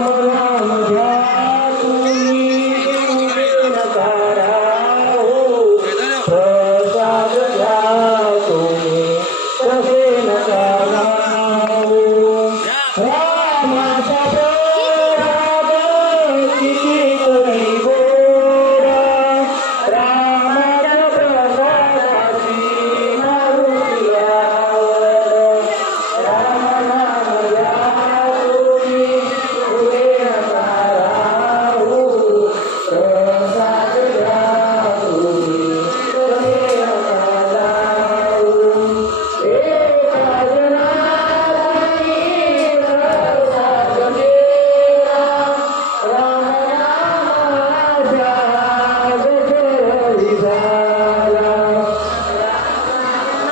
Hallelujah.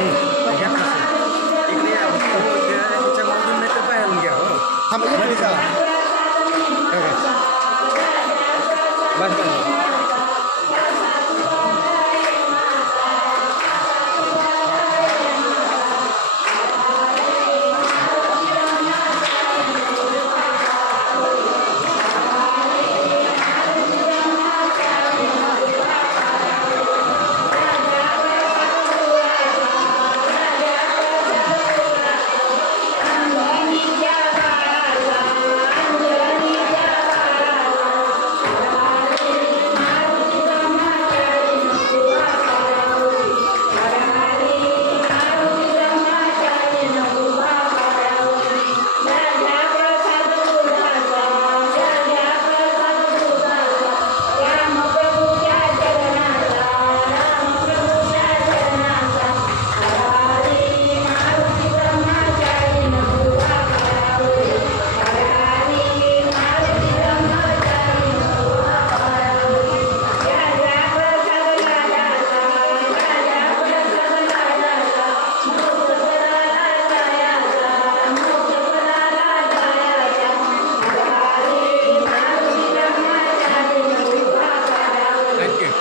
इकडे या बाहेरून घ्या हो.